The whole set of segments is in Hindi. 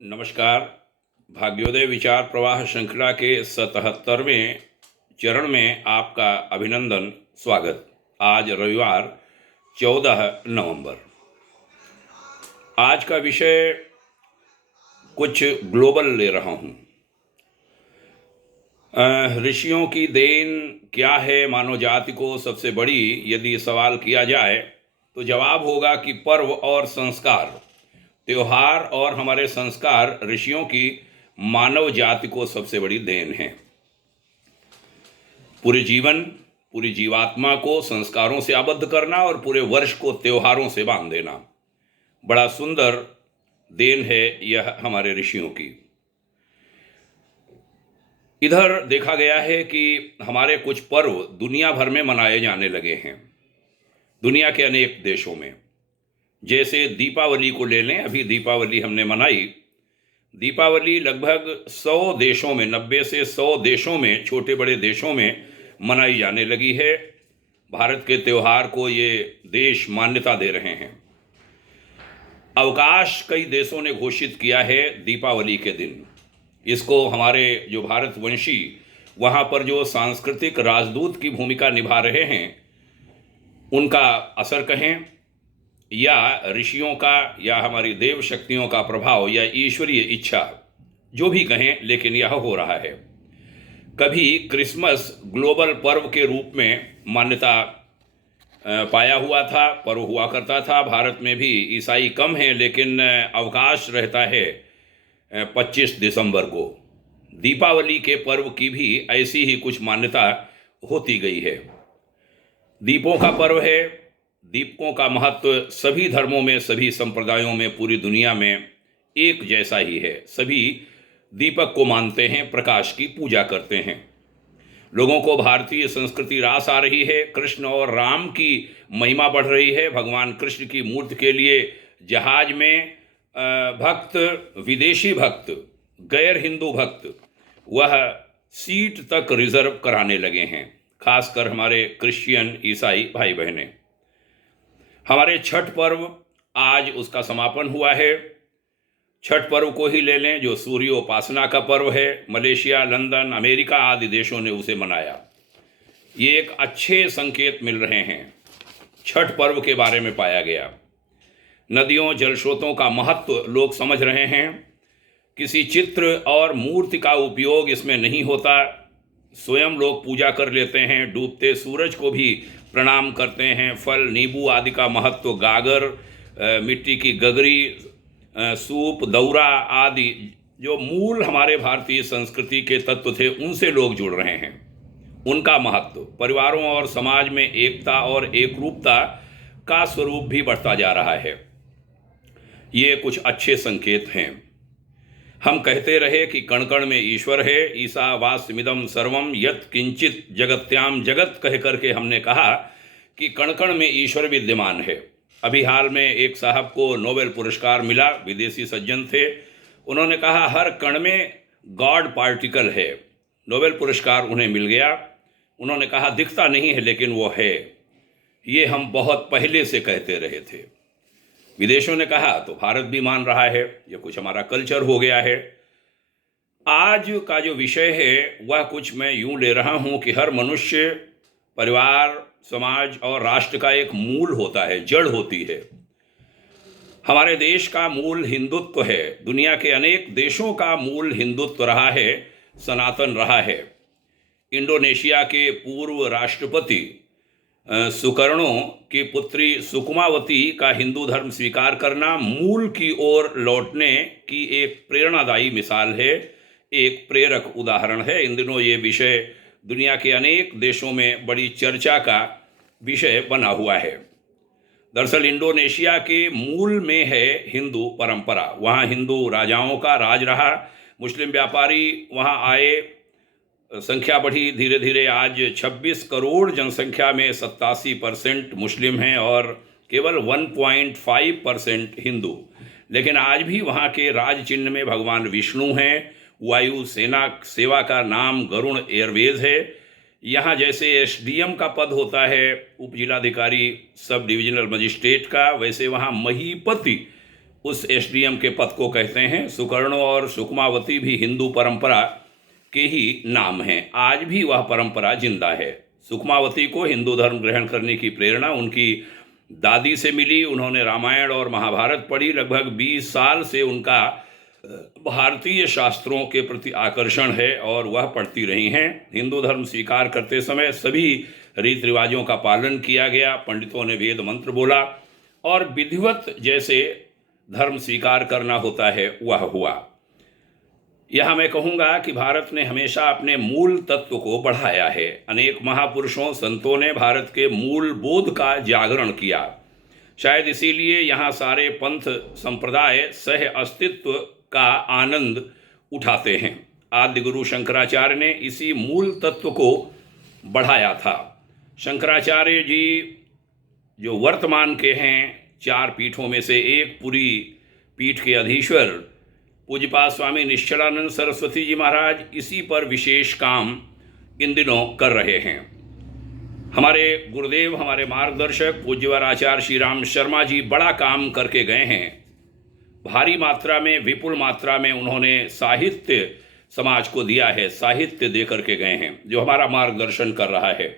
नमस्कार। भाग्योदय विचार प्रवाह श्रृंखला के 77वें चरण में आपका अभिनंदन स्वागत। आज रविवार 14 नवंबर। आज का विषय कुछ ग्लोबल ले रहा हूँ। ऋषियों की देन क्या है मानव जाति को सबसे बड़ी, यदि सवाल किया जाए तो जवाब होगा कि पर्व और संस्कार, त्योहार और हमारे संस्कार ऋषियों की मानव जाति को सबसे बड़ी देन है। पूरे जीवन, पूरी जीवात्मा को संस्कारों से आबद्ध करना और पूरे वर्ष को त्योहारों से बांध देना, बड़ा सुंदर देन है यह हमारे ऋषियों की। इधर देखा गया है कि हमारे कुछ पर्व दुनिया भर में मनाए जाने लगे हैं, दुनिया के अनेक देशों में। जैसे दीपावली को ले लें, अभी दीपावली हमने मनाई। दीपावली लगभग 100 देशों में, 90 से 100 देशों में, छोटे बड़े देशों में मनाई जाने लगी है। भारत के त्यौहार को ये देश मान्यता दे रहे हैं। अवकाश कई देशों ने घोषित किया है दीपावली के दिन। इसको हमारे जो भारतवंशी वहाँ पर जो सांस्कृतिक राजदूत की भूमिका निभा रहे हैं, उनका असर कहें या ऋषियों का या हमारी देव शक्तियों का प्रभाव या ईश्वरीय इच्छा, जो भी कहें, लेकिन यह हो रहा है। कभी क्रिसमस ग्लोबल पर्व के रूप में मान्यता पाया हुआ था, पर्व हुआ करता था। भारत में भी ईसाई कम हैं, लेकिन अवकाश रहता है 25 दिसंबर को। दीपावली के पर्व की भी ऐसी ही कुछ मान्यता होती गई है। दीपों का पर्व है। दीपकों का महत्व सभी धर्मों में, सभी संप्रदायों में, पूरी दुनिया में एक जैसा ही है। सभी दीपक को मानते हैं, प्रकाश की पूजा करते हैं। लोगों को भारतीय संस्कृति रास आ रही है। कृष्ण और राम की महिमा बढ़ रही है। भगवान कृष्ण की मूर्ति के लिए जहाज में भक्त, विदेशी भक्त, गैर हिंदू भक्त वह सीट तक रिजर्व कराने लगे हैं, खासकर हमारे क्रिश्चियन ईसाई भाई बहनें। हमारे छठ पर्व, आज उसका समापन हुआ है। छठ पर्व को ही ले लें, जो सूर्योपासना का पर्व है। मलेशिया, लंदन, अमेरिका आदि देशों ने उसे मनाया। ये एक अच्छे संकेत मिल रहे हैं। छठ पर्व के बारे में पाया गया। नदियों, जल स्रोतों का महत्व लोग समझ रहे हैं। किसी चित्र और मूर्ति का उपयोग इसमें नहीं होता। स्वयं लोग पूजा कर लेते हैं। डूबते सूरज को भी प्रणाम करते हैं। फल, नींबू आदि का महत्व, गागर, मिट्टी की गगरी, सूप, दौरा आदि जो मूल हमारे भारतीय संस्कृति के तत्व थे, उनसे लोग जुड़ रहे हैं। उनका महत्व परिवारों और समाज में एकता और एकरूपता का स्वरूप भी बढ़ता जा रहा है। ये कुछ अच्छे संकेत हैं। हम कहते रहे कि कण कण में ईश्वर है। ईशावास्यमिदं सर्वम यत् किंचित जगत्याम जगत कह करके हमने कहा कि कण कण में ईश्वर विद्यमान है। अभी हाल में एक साहब को नोबेल पुरस्कार मिला, विदेशी सज्जन थे। उन्होंने कहा हर कण में गॉड पार्टिकल है। नोबेल पुरस्कार उन्हें मिल गया। उन्होंने कहा दिखता नहीं है, लेकिन वो है। ये हम बहुत पहले से कहते रहे थे। विदेशों ने कहा तो भारत भी मान रहा है। ये कुछ हमारा कल्चर हो गया है। आज का जो विषय है वह कुछ मैं यूं ले रहा हूं कि हर मनुष्य, परिवार, समाज और राष्ट्र का एक मूल होता है, जड़ होती है। हमारे देश का मूल हिंदुत्व है। दुनिया के अनेक देशों का मूल हिंदुत्व रहा है, सनातन रहा है। इंडोनेशिया के पूर्व राष्ट्रपति सुकर्णो की पुत्री सुकुमावती का हिंदू धर्म स्वीकार करना मूल की ओर लौटने की एक प्रेरणादायी मिसाल है, एक प्रेरक उदाहरण है। इन दिनों ये विषय दुनिया के अनेक देशों में बड़ी चर्चा का विषय बना हुआ है। दरअसल इंडोनेशिया के मूल में है हिंदू परंपरा। वहाँ हिंदू राजाओं का राज रहा। मुस्लिम व्यापारी वहाँ आए, संख्या बढ़ी धीरे धीरे। आज 26 करोड़ जनसंख्या में 87% मुस्लिम हैं और केवल 1.5% हिंदू। लेकिन आज भी वहाँ के राज चिन्ह में भगवान विष्णु हैं। वायु सेना सेवा का नाम गरुड़ एयरवेज है। यहाँ जैसे एसडीएम का पद होता है, उप जिलाधिकारी, सब डिविजनल मजिस्ट्रेट का, वैसे वहाँ महीपति उस एसडीएम के पद को कहते हैं। सुकर्णो और सुकमावती भी हिंदू परंपरा के ही नाम हैं। आज भी वह परंपरा जिंदा है। सुकमावती को हिंदू धर्म ग्रहण करने की प्रेरणा उनकी दादी से मिली। उन्होंने रामायण और महाभारत पढ़ी। लगभग 20 साल से उनका भारतीय शास्त्रों के प्रति आकर्षण है और वह पढ़ती रही हैं। हिंदू धर्म स्वीकार करते समय सभी रीति रिवाजों का पालन किया गया। पंडितों ने वेद मंत्र बोला और विधिवत जैसे धर्म स्वीकार करना होता है वह हुआ। यह मैं कहूँगा कि भारत ने हमेशा अपने मूल तत्व को बढ़ाया है। अनेक महापुरुषों संतों ने भारत के मूल बोध का जागरण किया। शायद इसीलिए यहाँ सारे पंथ संप्रदाय सह अस्तित्व का आनंद उठाते हैं। आदि गुरु शंकराचार्य ने इसी मूल तत्व को बढ़ाया था। शंकराचार्य जी जो वर्तमान के हैं 4 पीठों में से एक पूरी पीठ के अधीश्वर पूज्यपाद स्वामी निश्चलानंद सरस्वती जी महाराज इसी पर विशेष काम इन दिनों कर रहे हैं। हमारे गुरुदेव, हमारे मार्गदर्शक पूज्यवर आचार्य श्री राम शर्मा जी बड़ा काम करके गए हैं। भारी मात्रा में, विपुल मात्रा में उन्होंने साहित्य समाज को दिया है, साहित्य दे करके गए हैं जो हमारा मार्गदर्शन कर रहा है,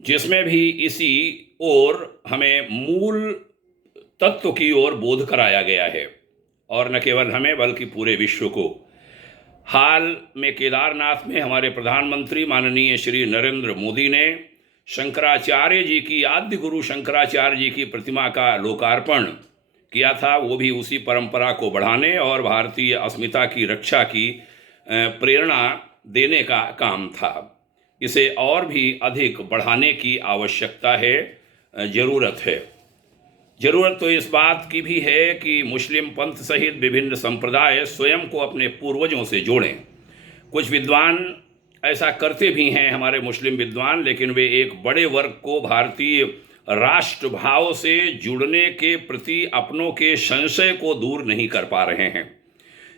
जिसमें भी इसी ओर हमें मूल तत्व की ओर बोध कराया गया है और न केवल हमें बल्कि पूरे विश्व को। हाल में केदारनाथ में हमारे प्रधानमंत्री माननीय श्री नरेंद्र मोदी ने शंकराचार्य जी की, आद्य गुरु शंकराचार्य जी की प्रतिमा का लोकार्पण किया था। वो भी उसी परंपरा को बढ़ाने और भारतीय अस्मिता की रक्षा की प्रेरणा देने का काम था। इसे और भी अधिक बढ़ाने की आवश्यकता है, ज़रूरत है। ज़रूरत तो इस बात की भी है कि मुस्लिम पंथ सहित विभिन्न संप्रदाय स्वयं को अपने पूर्वजों से जोड़ें। कुछ विद्वान ऐसा करते भी हैं, हमारे मुस्लिम विद्वान, लेकिन वे एक बड़े वर्ग को भारतीय राष्ट्रभाव से जुड़ने के प्रति अपनों के संशय को दूर नहीं कर पा रहे हैं।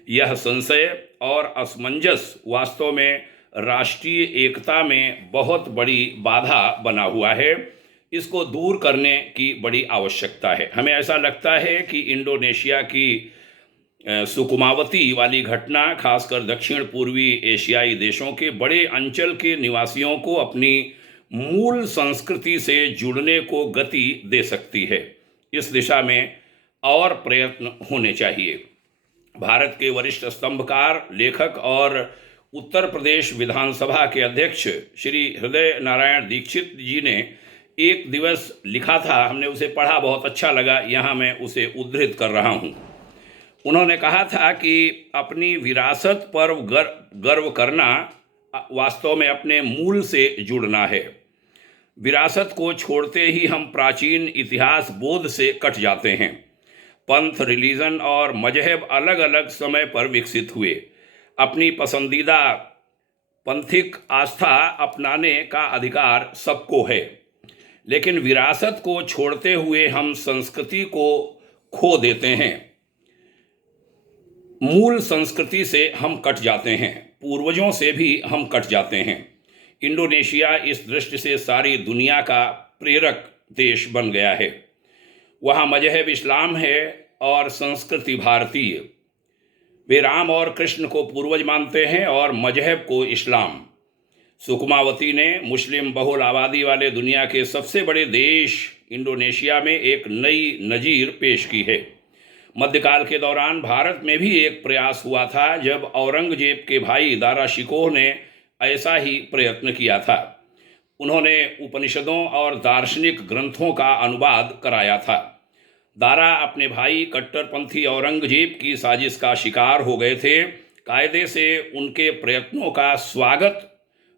यह संशय और असमंजस वास्तव में राष्ट्रीय एकता में बहुत बड़ी बाधा बना हुआ है। इसको दूर करने की बड़ी आवश्यकता है। हमें ऐसा लगता है कि इंडोनेशिया की सुकुमावती वाली घटना खासकर दक्षिण पूर्वी एशियाई देशों के बड़े अंचल के निवासियों को अपनी मूल संस्कृति से जुड़ने को गति दे सकती है। इस दिशा में और प्रयत्न होने चाहिए। भारत के वरिष्ठ स्तंभकार, लेखक और उत्तर प्रदेश विधानसभा के अध्यक्ष श्री हृदय नारायण दीक्षित जी ने एक दिवस लिखा था, हमने उसे पढ़ा, बहुत अच्छा लगा, यहाँ मैं उसे उद्धृत कर रहा हूँ। उन्होंने कहा था कि अपनी विरासत पर गर्व करना वास्तव में अपने मूल से जुड़ना है। विरासत को छोड़ते ही हम प्राचीन इतिहास बोध से कट जाते हैं। पंथ, रिलीजन और मजहब अलग अलग समय पर विकसित हुए। अपनी पसंदीदा पंथिक आस्था अपनाने का अधिकार सबको है, लेकिन विरासत को छोड़ते हुए हम संस्कृति को खो देते हैं। मूल संस्कृति से हम कट जाते हैं, पूर्वजों से भी हम कट जाते हैं। इंडोनेशिया इस दृष्टि से सारी दुनिया का प्रेरक देश बन गया है। वहाँ मजहब इस्लाम है और संस्कृति भारतीय। वे राम और कृष्ण को पूर्वज मानते हैं और मजहब को इस्लाम। सुकुमावती ने मुस्लिम बहुल आबादी वाले दुनिया के सबसे बड़े देश इंडोनेशिया में एक नई नज़ीर पेश की है। मध्यकाल के दौरान भारत में भी एक प्रयास हुआ था, जब औरंगजेब के भाई दारा शिकोह ने ऐसा ही प्रयत्न किया था। उन्होंने उपनिषदों और दार्शनिक ग्रंथों का अनुवाद कराया था। दारा अपने भाई कट्टरपंथी औरंगजेब की साजिश का शिकार हो गए थे। कायदे से उनके प्रयत्नों का स्वागत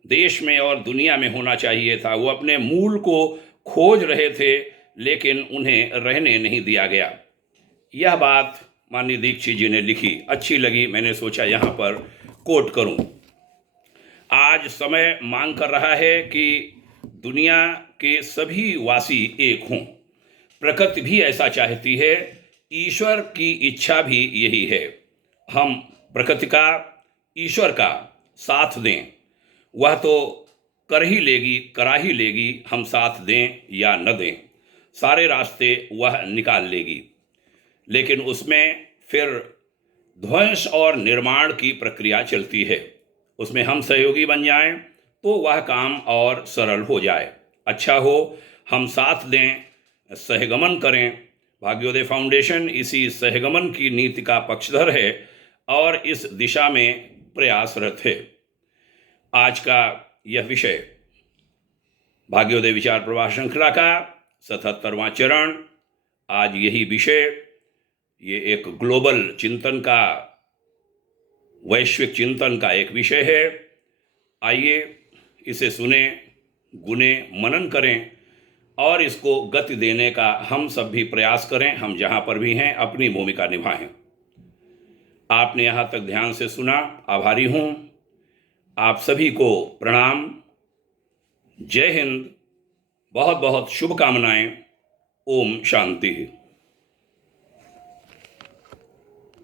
देश में और दुनिया में होना चाहिए था। वो अपने मूल को खोज रहे थे, लेकिन उन्हें रहने नहीं दिया गया। यह बात माननीय दीक्षित जी ने लिखी, अच्छी लगी, मैंने सोचा यहाँ पर कोट करूँ। आज समय मांग कर रहा है कि दुनिया के सभी वासी एक हों। प्रकृति भी ऐसा चाहती है, ईश्वर की इच्छा भी यही है। हम प्रकृति का, ईश्वर का साथ दें। वह तो कर ही लेगी, करा ही लेगी, हम साथ दें या न दें, सारे रास्ते वह निकाल लेगी। लेकिन उसमें फिर ध्वंस और निर्माण की प्रक्रिया चलती है। उसमें हम सहयोगी बन जाएं तो वह काम और सरल हो जाए। अच्छा हो हम साथ दें, सहगमन करें। भाग्योदय फाउंडेशन इसी सहगमन की नीति का पक्षधर है और इस दिशा में प्रयासरत है। आज का यह विषय भाग्योदय विचार प्रवाह श्रृंखला का 77वां चरण। आज यही विषय, ये एक ग्लोबल चिंतन का, वैश्विक चिंतन का एक विषय है। आइए इसे सुने, गुने, मनन करें और इसको गति देने का हम सब भी प्रयास करें। हम जहाँ पर भी हैं अपनी भूमिका निभाएं। आपने यहाँ तक ध्यान से सुना, आभारी हूँ। आप सभी को प्रणाम। जय हिंद। बहुत बहुत शुभकामनाएं। ओम शांति।